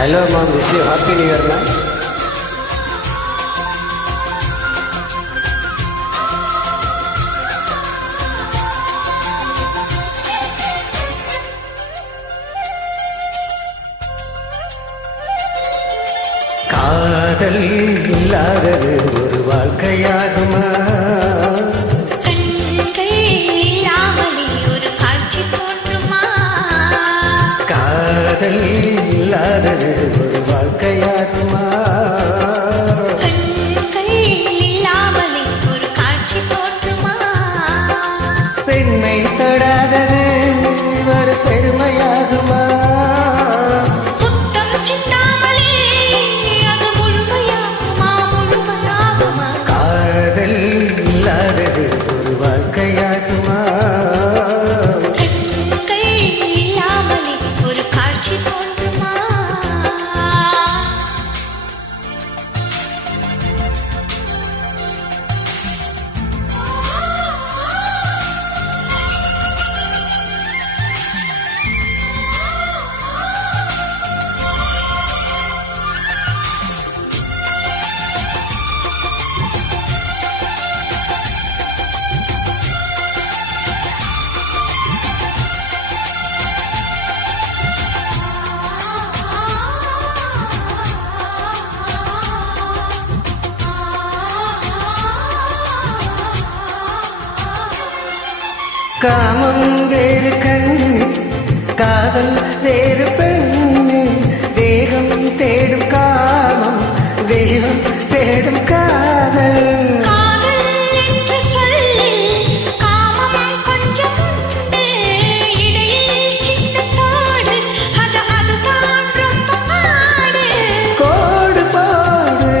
Hello mom, wish you happy new year ma'am. காதல் இல்லாதது ஒரு வாழ்க்கையாகுமா? கண்கள் இல்லாமலே ஒரு காட்சி தோன்றுமா? காதல் இல்லாதது ஒரு வாழ்க்கையாகுமா? கண்கள் இல்லாமலே ஒரு காட்சி தோன்றுமா? பெண்மை தொடாதது ஒரு பெருமையாகுமா? முத்தம் சிந்தாமலே அது முழுமையாகுமா? முழுமையாகுமா? காதல் இல்லாதது ஒரு வாழ்க்கையாகுமா? கண்கள் இல்லாமலே ஒரு காட்சி தோன்றுமா? காமம் வேறு கண்ணு, காதல் வேறு பெண்ணு. தேகம் தேடும் காமம், தெய்வம் தேடும் காதல். காதல் என்ற சொல்லில் காமம் கொஞ்சம் உண்டு. இடையில் சின்னத்தோடு அதுதான் ரொம்ப பாடு. கோடு போடு,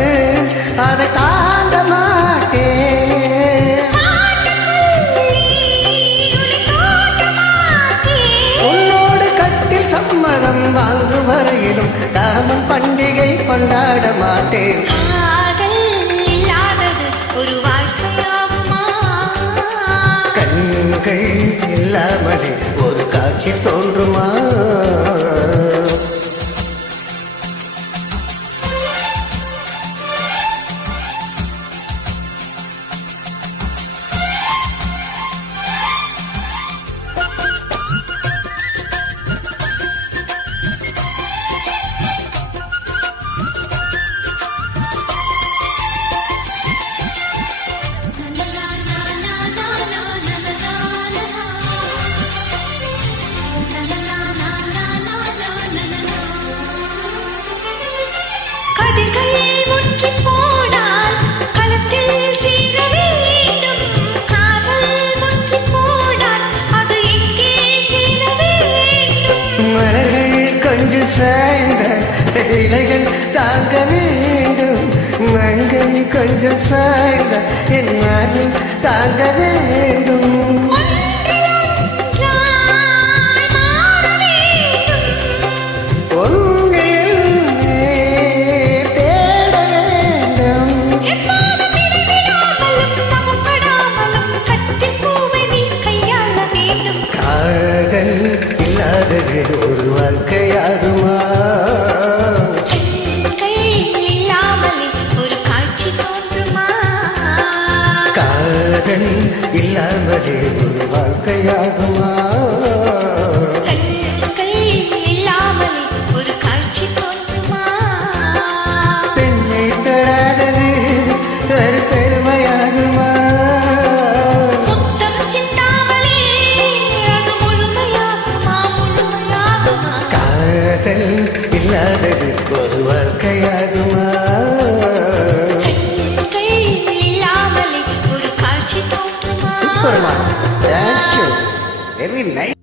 அதை தாண்ட மாட்டேன். உன்னோடு கட்டில் சம்மதம் வாங்கும் வரையிலும் காமம் பண்டிகை கொண்டாட மாட்டேன். காதல் இல்லாதது ஒரு வாழ்க்கையாகுமா? கண்கள் இல்லாமலே ஒரு காட்சி தோன்றுமா? கதிர்கள் முற்றிப் போனால் களத்தில் சீர வேண்டும். காதல் முற்றிப் போனால் அது எங்கே சீர வேண்டும்? மலர்கள் கொஞ்சம் சாய்ந்த இலைகள் தாங்க வேண்டும். மங்கை கொஞ்சம் சாய்ந்த என் மனம் தாங்க வேண்டும். காதல் இல்லாதது ஒரு வாழ்க்கையாகுமா? காதல் இல்லாமலே ஒரு வாழ்க்கையாகுமா? பெண்ணை தொடாதது ஒரு பெருமையாகுமா? காதல் இல்லாதது ஒரு வாழ்க்கையாகுமா? சூப்பர்மா, தேங்க்யூ, வெரி நைஸ்.